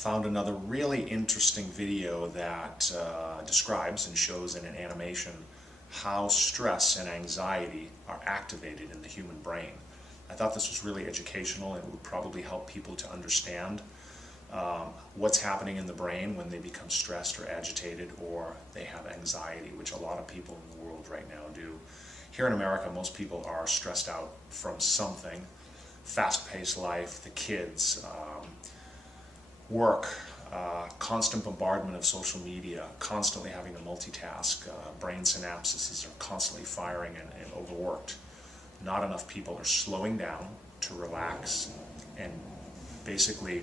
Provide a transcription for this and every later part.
Found another really interesting video that describes and shows in an animation how stress and anxiety are activated in the human brain. I thought this was really educational and would probably help people to understand what's happening in the brain when they become stressed or agitated or they have anxiety, which a lot of people in the world right now do. Here in America, most people are stressed out from something. Fast-paced life, the kids, work, constant bombardment of social media, constantly having to multitask, brain synapses are constantly firing and overworked. Not enough people are slowing down to relax and basically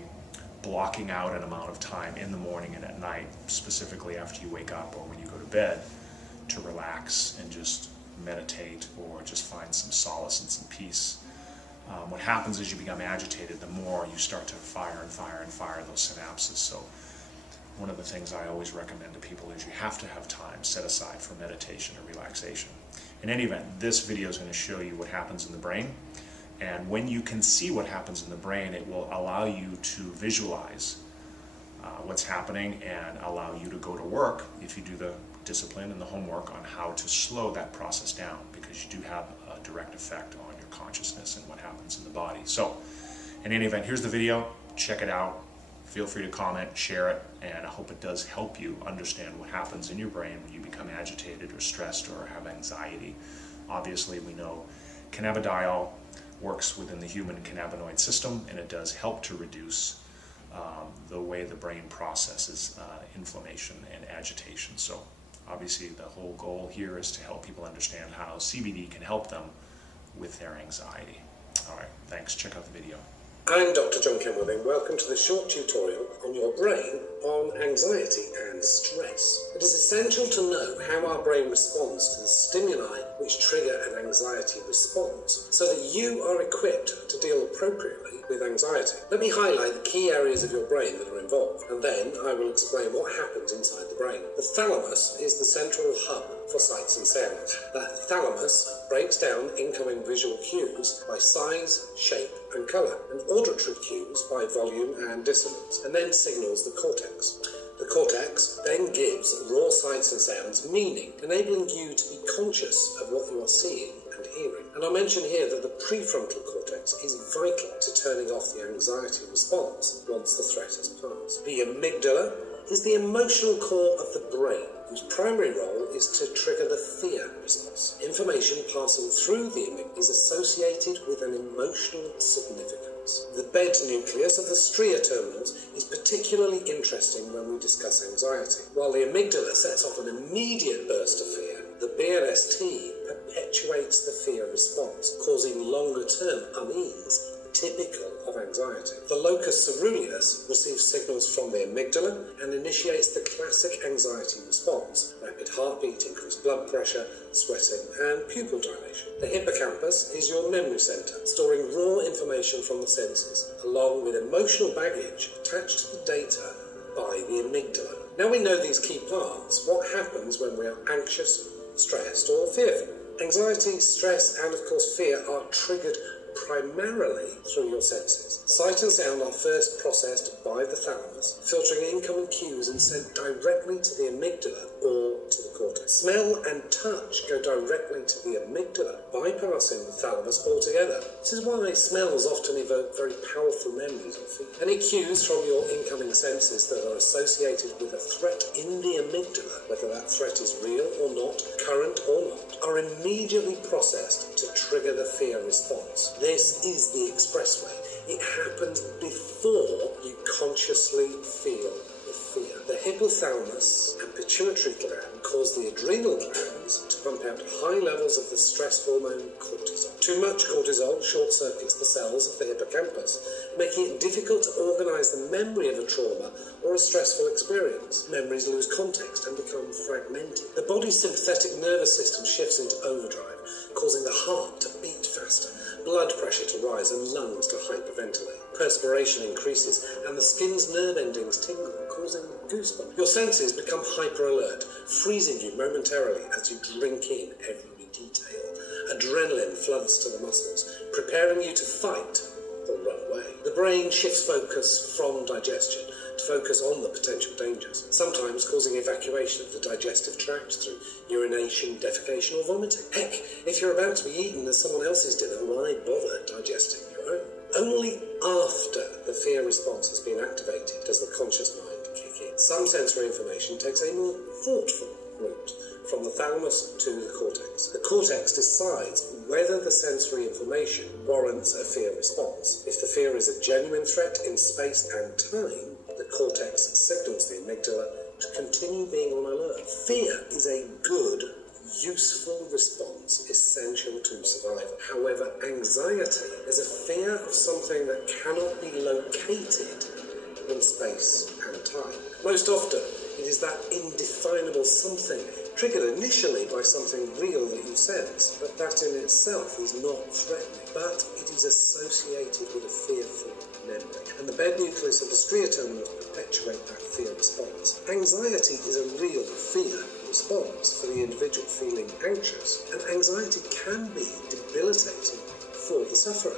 blocking out an amount of time in the morning and at night, specifically after you wake up or when you go to bed, to relax and just meditate or just find some solace and some peace. What happens is you become agitated, the more you start to fire and fire and fire those synapses. So one of the things I always recommend to people is you have to have time set aside for meditation and relaxation. In any event, this video is going to show you what happens in the brain. And when you can see what happens in the brain, it will allow you to visualize what's happening and allow you to go to work, if you do the discipline and the homework, on how to slow that process down, because you do have a direct effect on your consciousness and what happens in the body. So, in any event, here's the video. Check it out. Feel free to comment, share it, and I hope it does help you understand what happens in your brain when you become agitated or stressed or have anxiety. Obviously, we know cannabidiol works within the human cannabinoid system, and it does help to reduce the way the brain processes inflammation and agitation. So obviously the whole goal here is to help people understand how CBD can help them with their anxiety. All right, thanks. Check out the video. I'm Dr. John Kenworthing. Welcome to the short tutorial on your brain on anxiety and stress. It is essential to know how our brain responds to the stimuli which trigger an anxiety response so that you are equipped to deal appropriately with anxiety. Let me highlight the key areas of your brain that are involved, and then I will explain what happens inside the brain. The thalamus is the central hub for sights and sounds. The thalamus breaks down incoming visual cues by size, shape and colour, and auditory cues by volume and dissonance, and then signals the cortex. The cortex then gives raw sights and sounds meaning, enabling you to be conscious of what you are seeing and hearing. And I'll mention here that the prefrontal cortex is vital to turning off the anxiety response once the threat has passed. The amygdala is the emotional core of the brain, whose primary role is to trigger the fear response. Information passing through the amygdala is associated with an emotional significance. The bed nucleus of the stria terminals is particularly interesting when we discuss anxiety. While the amygdala sets off an immediate burst of fear, the BNST perpetuates the fear response, causing longer-term unease typical of anxiety. The locus coeruleus receives signals from the amygdala and initiates the classic anxiety response: rapid heartbeat, increased blood pressure, sweating, and pupil dilation. The hippocampus is your memory center, storing raw information from the senses, along with emotional baggage attached to the data by the amygdala. Now we know these key parts. What happens when we are anxious, stressed, or fearful? Anxiety, stress, and of course fear are triggered primarily through your senses. Sight and sound are first processed by the thalamus, filtering incoming cues and sent directly to the amygdala or to the cortex. Smell and touch go directly to the amygdala, bypassing the thalamus altogether. This is why smells often evoke very powerful memories or feelings. Any cues from your incoming senses that are associated with a threat in the amygdala, whether that threat is real or not, current or not, are immediately processed to trigger the fear response. This is the expressway. It happens before you consciously feel the fear. The hypothalamus and pituitary gland cause the adrenal glands to pump out high levels of the stress hormone cortisol. Too much cortisol short-circuits the cells of the hippocampus, making it difficult to organize the memory of a trauma or a stressful experience. Memories lose context and become fragmented. The body's sympathetic nervous system shifts into overdrive, causing the heart to beat faster, blood pressure to rise and lungs to hyperventilate. Perspiration increases and the skin's nerve endings tingle, causing goosebumps. Your senses become hyper-alert, freezing you momentarily as you drink in every detail. Adrenaline floods to the muscles, preparing you to fight or run away. The brain shifts focus from digestion to focus on the potential dangers, sometimes causing evacuation of the digestive tract through urination, defecation or vomiting. Heck, if you're about to be eaten as someone else's dinner, why bother digesting your own? Only after the fear response has been activated does the conscious mind kick in. Some sensory information takes a more thoughtful route from the thalamus to the cortex. The cortex decides whether the sensory information warrants a fear response. If the fear is a genuine threat in space and time, the cortex signals the amygdala to continue being on alert. Fear is a good, useful response essential to survival. However, anxiety is a fear of something that cannot be located in space and time. Most often, it is that indefinable something triggered initially by something real that you sense, but that in itself is not threatening, but it is associated with a fearful memory. And the bed nucleus of the striatum will perpetuate that fear response. Anxiety is a real fear response for the individual feeling anxious, and anxiety can be debilitating for the sufferer.